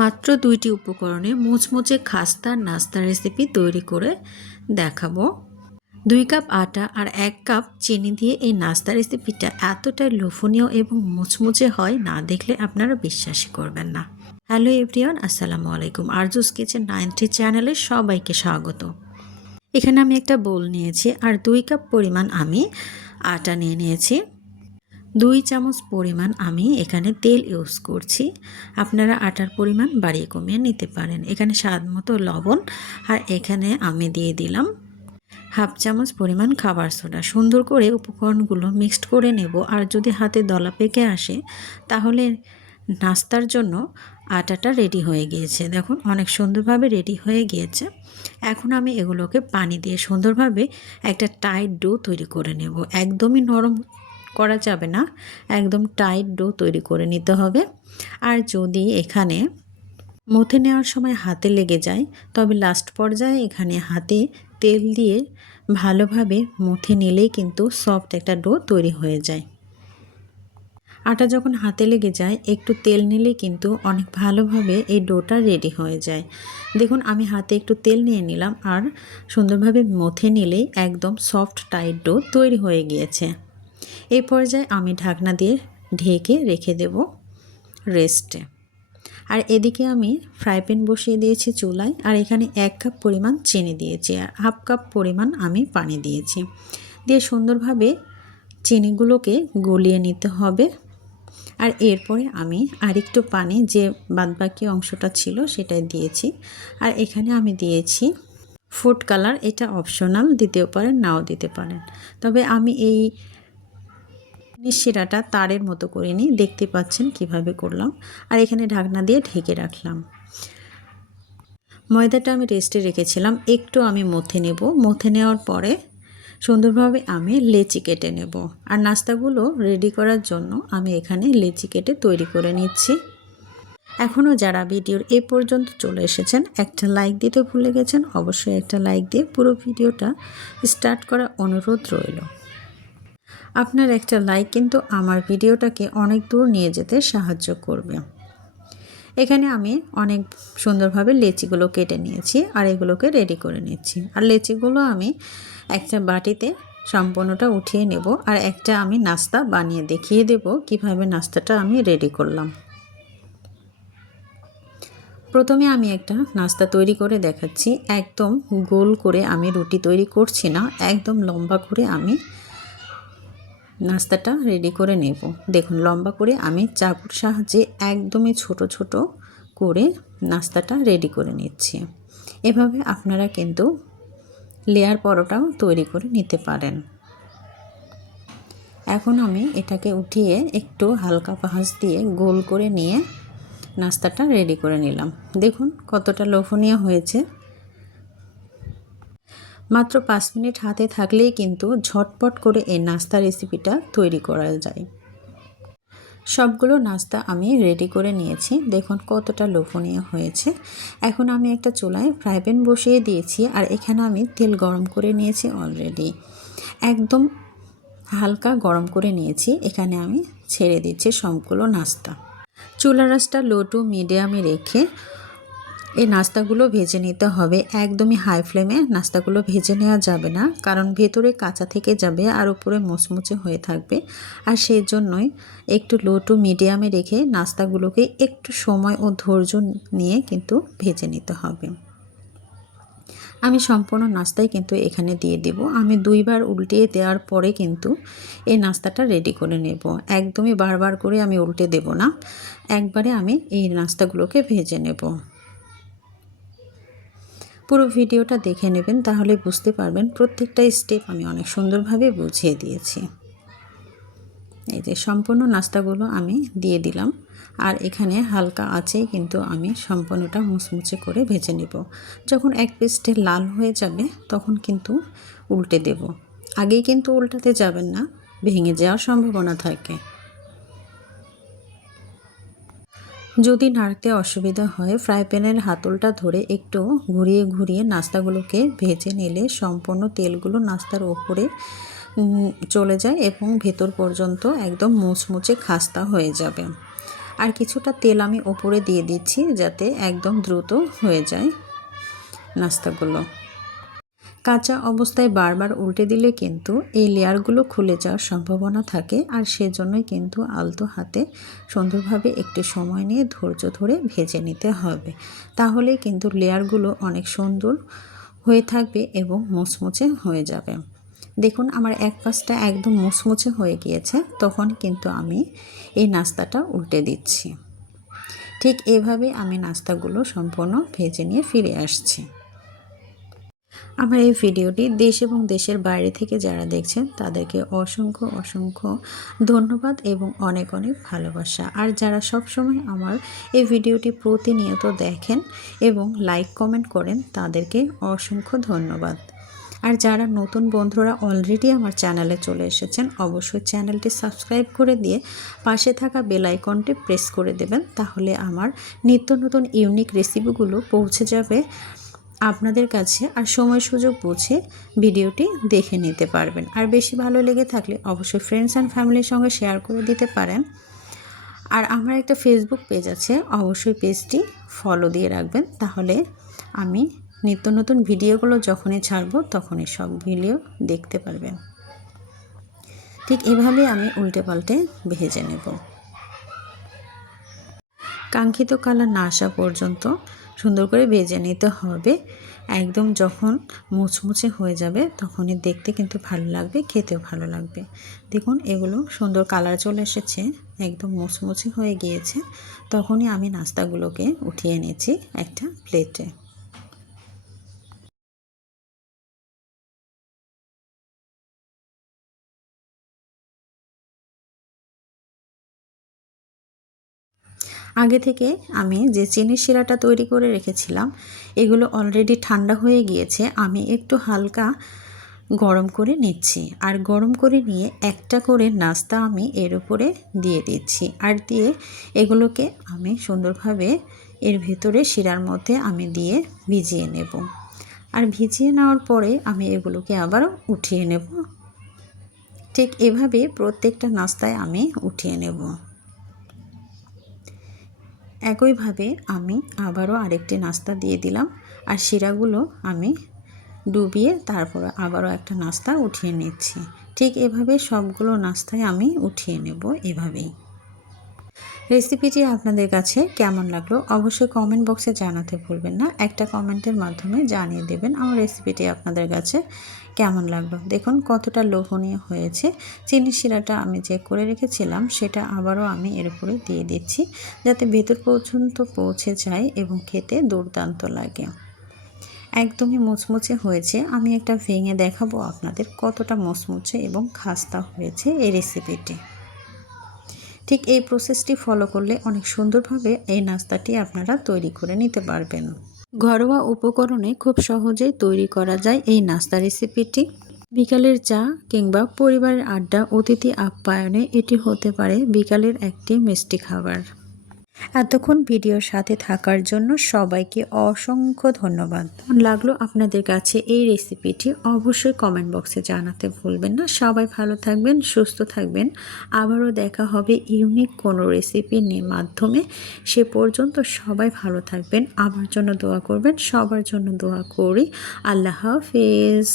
মাত্র 2টি উপকরণে মুচমুচে খাস্তা নাস্তা রেসিপি তৈরি করে দেখাবো। 2 কাপ আটা আর 1 কাপ চিনি দিয়ে এই নাস্তা রেসিপিটা এতটাই লোভনীয় এবং মুচমুচে হয়, না দেখলে আপনারা বিশ্বাসই করবেন না। হ্যালো এভরিওয়ান, আসসালামু আলাইকুম। আরজুস কিচেন 90 চ্যানেলে সবাইকে স্বাগত। এখানে আমি একটা বোল নিয়েছি আর 2 কাপ পরিমাণ আমি আটা নিয়ে নিয়েছি। 2 চামচ পরিমাণ আমি এখানে তেল ইউজ করছি। আপনারা আটার পরিমাণ বাড়িয়ে কমিয়ে নিতে পারেন। এখানে স্বাদ মতো লবণ আর এখানে আমি দিয়ে দিলাম হাফ চামচ পরিমাণ খাবার সোডা। সুন্দর করে উপকরণগুলো মিক্সড করে নেব। আর যদি হাতে দলা পেকে আসে তাহলে নাস্তার জন্য আটাটা রেডি হয়ে গিয়েছে। দেখুন অনেক সুন্দরভাবে রেডি হয়ে গিয়েছে। এখন আমি এগুলোকে পানি দিয়ে সুন্দরভাবে একটা টাইট ডো তৈরি করে নেব। একদমই নরম করা যাবে না, একদম টাইট ডো তৈরি করে নিতে হবে। আর যদি এখানে মথে নেওয়ার সময় হাতে লেগে যায় তবে লাস্ট পর্যায়ে এখানে হাতে তেল দিয়ে ভালোভাবে মথে নিলেই কিন্তু সফট একটা ডো তৈরি হয়ে যায়। আটা যখন হাতে লেগে যায় একটু তেল নিলেই কিন্তু অনেক ভালোভাবে এই ডোটা রেডি হয়ে যায়। দেখুন আমি হাতে একটু তেল নিয়ে নিলাম আর সুন্দরভাবে মথে নিলেই একদম সফট টাইট ডো তৈরি হয়ে গিয়েছে। এই পর্যায়ে আমি ঢাকনা দিয়ে ঢেকে রেখে দেব রেস্টে। আর এদিকে আমি ফ্রাই প্যান বসিয়ে দিয়েছি চুলায়। আর এখানে 1 কাপ পরিমাণ চিনি দিয়েছি আর হাফ কাপ পরিমাণ আমি পানি দিয়েছি। দিয়ে সুন্দরভাবে চিনিগুলোকে গলিয়ে নিতে হবে। আর এরপরে আমি আরেকটু পানি, যে বাদবাকি অংশটা ছিল সেটাই দিয়েছি। আর এখানে আমি দিয়েছি ফুড কালার। এটা অপশনাল, দিতেও পারেন নাও দিতে পারেন। তবে আমি এই শিরাটা তারের মতো করে নিই, দেখতে পাচ্ছেন কিভাবে করলাম। আর এখানে ঢাকনা দিয়ে ঢেকে রাখলাম। ময়দাটা আমি রেস্টে রেখেছিলাম, একটু আমি মথে নেব। মথে নেওয়ার পরে সুন্দরভাবে আমি লেচি কেটে নেব। আর নাস্তাগুলো রেডি করার জন্য আমি এখানে লেচি কেটে তৈরি করে নিচ্ছি। এখনও যারা ভিডিওর এ পর্যন্ত চলে এসেছেন একটা লাইক দিতে ভুলে গেছেন, অবশ্যই একটা লাইক দিয়ে পুরো ভিডিওটা স্টার্ট করার অনুরোধ রইল। আপনার একটা লাইক কিন্তু আমার ভিডিওটাকে অনেক দূর নিয়ে যেতে সাহায্য করবে। এখানে আমি অনেক সুন্দরভাবে লেচিগুলো কেটে নিয়েছি আর এগুলোকে রেডি করে নিচ্ছি। আর লেচিগুলো আমি একটা বাটিতে সম্পূর্ণটা উঠিয়ে নেব। আর একটা আমি নাস্তা বানিয়ে দেখিয়ে দেব কিভাবে নাস্তাটা আমি রেডি করলাম। প্রথমে আমি একটা নাস্তা তৈরি করে দেখাচ্ছি। একদম গোল করে আমি রুটি তৈরি করছি না, একদম লম্বা করে আমি নাস্তাটা রেডি করে নেব। দেখুন লম্বা করে আমি চাকুর সাহায্যে একদমই ছোট ছোট করে নাস্তাটা রেডি করে নিচ্ছি। এভাবে আপনারা কিন্তু লেয়ার পরোটাও তৈরি করে নিতে পারেন। এখন আমি এটাকে উঠিয়ে একটু হালকা ভাঁজ দিয়ে গোল করে নিয়ে নাস্তাটা রেডি করে নিলাম। দেখুন কতটা লোভনীয় হয়েছে। মাত্র 5 মিনিট হাতে থাকলেই কিন্তু ঝটপট করে এই নাস্তা রেসিপিটা তৈরি করা যায়। সবগুলো নাস্তা আমি রেডি করে নিয়েছি। দেখুন কতটা লোভনীয় হয়েছে। এখন আমি একটা চুলায় ফ্রাই প্যান বসিয়ে দিয়েছি আর এখানে আমি তেল গরম করে নিয়েছি অলরেডি। একদম হালকা গরম করে নিয়েছি। এখানে আমি ছেড়ে দিচ্ছি সবগুলো নাস্তা। চুলার আঁচটা লো টু মিডিয়ামে রেখে এই নাস্তাগুলো ভেজে নিতে হবে। একদমই হাই ফ্লেমে নাস্তাগুলো ভেজে নেওয়া যাবে না, কারণ ভেতরে কাঁচা থেকে যাবে আর উপরে মুচমুচে হয়ে থাকবে। আর সেই জন্যই একটু লো টু মিডিয়ামে রেখে নাস্তাগুলোকে একটু সময় ও ধৈর্য নিয়ে কিন্তু ভেজে নিতে হবে। আমি সম্পূর্ণ নাস্তাই কিন্তু এখানে দিয়ে দেব। আমি 2 বার উল্টিয়ে দেওয়ার পরে কিন্তু এই নাস্তাটা রেডি করে নেব। একদমই বারবার করে আমি উল্টে দেব না, একবারে আমি এই নাস্তাগুলোকে ভেজে নেব। পুরো ভিডিওটা দেখে নেবেন, তাহলে বুঝতে পারবেন প্রত্যেকটা স্টেপ আমি অনেক সুন্দরভাবে বুঝিয়ে দিয়েছি। এই যে সম্পূর্ণ নাস্তাগুলো আমি দিয়ে দিলাম। আর এখানে হালকা আঁচেই কিন্তু আমি সম্পূর্ণটা মুচমুচে করে ভেজে নেব। যখন এক পিঠে লাল হয়ে যাবে তখন কিন্তু উল্টে দেব। আগেই কিন্তু উল্টাতে যাবেন না, ভেঙে যাওয়ার সম্ভাবনা থাকে। যদি নাড়তে অসুবিধা হয় ফ্রাই প্যানের হাতলটা ধরে একটু ঘুরিয়ে ঘুরিয়ে নাস্তাগুলোকে ভেজে নিলে সম্পূর্ণ তেলগুলো নাস্তার ওপরে চলে যায় এবং ভেতর পর্যন্ত একদম মুচমুচে খাস্তা হয়ে যাবে। আর কিছুটা তেল আমি ওপরে দিয়ে দিচ্ছি যাতে একদম দ্রুত হয়ে যায় নাস্তাগুলো। কাঁচা অবস্থায় বারবার উল্টে দিলে কিন্তু এই লেয়ারগুলো খুলে যাওয়ার সম্ভাবনা থাকে, আর সেজন্যই কিন্তু আলতো হাতে সুন্দরভাবে একটু সময় নিয়ে ধৈর্য ধরে ভেজে নিতে হবে। তাহলেই কিন্তু লেয়ারগুলো অনেক সুন্দর হয়ে থাকবে এবং মুচমুচে হয়ে যাবে। দেখুন আমার এক পাশটা একদম মুচমুচে হয়ে গিয়েছে, তখন কিন্তু আমি এই নাস্তাটা উল্টে দিচ্ছি। ঠিক এভাবে আমি নাস্তাগুলো সম্পূর্ণ ভেজে নিয়ে ফিরে আসছি। আমার এই ভিডিওটি দেশ এবং দেশের বাইরে থেকে যারা দেখছেন তাদেরকে অসংখ্য অসংখ্য ধন্যবাদ এবং অনেক অনেক ভালোবাসা। আর যারা সবসময় আমার এই ভিডিওটি প্রতিনিয়ত দেখেন এবং লাইক কমেন্ট করেন তাদেরকে অসংখ্য ধন্যবাদ। আর যারা নতুন বন্ধুরা অলরেডি আমার চ্যানেলে চলে এসেছেন অবশ্যই চ্যানেলটি সাবস্ক্রাইব করে দিয়ে পাশে থাকা বেল আইকনটি প্রেস করে দেবেন, তাহলে আমার নিত্য নতুন ইউনিক রেসিপিগুলো পৌঁছে যাবে আপনাদের কাছে, আর সময় সুযোগ বুঝে ভিডিওটি দেখে নিতে পারবেন। আর বেশি ভালো লেগে থাকলে অবশ্যই ফ্রেন্ডস অ্যান্ড ফ্যামিলির সঙ্গে শেয়ার করে দিতে পারেন। আর আমার একটা ফেসবুক পেজ আছে, অবশ্যই পেজটি ফলো দিয়ে রাখবেন, তাহলে আমি নিত্য নতুন ভিডিওগুলো যখনই ছাড়বো তখনই সব ভিডিও দেখতে পারবেন। ঠিক এভাবে আমি উল্টে পাল্টে ভেজে নেব। কাঙ্ক্ষিত কালার না আসা পর্যন্ত সুন্দর করে ভেজে নিতে হবে। একদম যখন মুচমুচে হয়ে যাবে তখনই দেখতে কিন্তু ভালো লাগবে, খেতেও ভালো লাগবে। দেখুন এগুলো সুন্দর কালার চলে এসেছে, একদম মুচমুচে হয়ে গিয়েছে, তখনই আমি নাস্তাগুলোকে উঠিয়ে নিয়েছি একটা প্লেটে। আগে থেকে আমি যে চিনির শিরাটা তৈরি করে রেখেছিলাম এগুলো অলরেডি ঠান্ডা হয়ে গিয়েছে, আমি একটু হালকা গরম করে নিচ্ছি। আর গরম করে নিয়ে একটা করে নাস্তা আমি এর উপরে দিয়ে দিচ্ছি, আর দিয়ে এগুলোকে আমি সুন্দরভাবে এর ভেতরে শিরার মধ্যে আমি দিয়ে ভিজিয়ে নেব। আর ভিজিয়ে নেওয়ার পরে আমি এগুলোকে আবারও উঠিয়ে নেব। ঠিক এভাবে প্রত্যেকটা নাস্তায় আমি উঠিয়ে নেব। একইভাবে আমি আবারও আরেকটি নাস্তা দিয়ে দিলাম, আর শিরাগুলো আমি ডুবিয়ে তারপর আবারও একটা নাস্তা উঠিয়ে নিচ্ছি। ঠিক এভাবে সবগুলো নাস্তায় আমি উঠিয়ে নেব এভাবেই। রেসিপিটি আপনাদের কাছে কেমন লাগলো অবশ্যই কমেন্ট বক্সে জানাতে ভুলবেন না। একটা কমেন্টের মাধ্যমে জানিয়ে দেবেন আমার রেসিপিটি আপনাদের কাছে কেমন লাগলো। দেখুন কতটা লোভনীয় হয়েছে। চিনি শিরাটা আমি যে করে রেখেছিলাম সেটা আবারও আমি এর উপরে দিয়ে দিচ্ছি যাতে ভেতর পর্যন্ত পৌঁছে যায় এবং খেতে দুর্দান্ত লাগে। একদমই মুচমুচে হয়েছে। আমি একটা ভেঙে দেখাবো আপনাদের কতটা মুচমুচে এবং খাস্তা হয়েছে এই রেসিপিটি। ঠিক এই প্রসেসটি ফলো করলে অনেক সুন্দরভাবে এই নাস্তাটি আপনারা তৈরি করে নিতে পারবেন। ঘরোয়া উপকরণে খুব সহজেই তৈরি করা যায় এই নাস্তা রেসিপিটি। বিকালের চা কিংবা পরিবারের আড্ডা, অতিথি আপ্যায়নে এটি হতে পারে বিকালের একটি মিষ্টি খাবার। এতক্ষণ ভিডিওর সাথে থাকার জন্য সবাইকে অসংখ্য ধন্যবাদ। লাগলো আপনাদের কাছে এই রেসিপিটি অবশ্যই কমেন্ট বক্সে জানাতে ভুলবেন না। সবাই ভালো থাকবেন, সুস্থ থাকবেন। আবারও দেখা হবে ইউনিক কোনো রেসিপির মাধ্যমে। সে পর্যন্ত সবাই ভালো থাকবেন, আমার জন্য দোয়া করবেন, সবার জন্য দোয়া করি। আল্লাহ হাফেজ।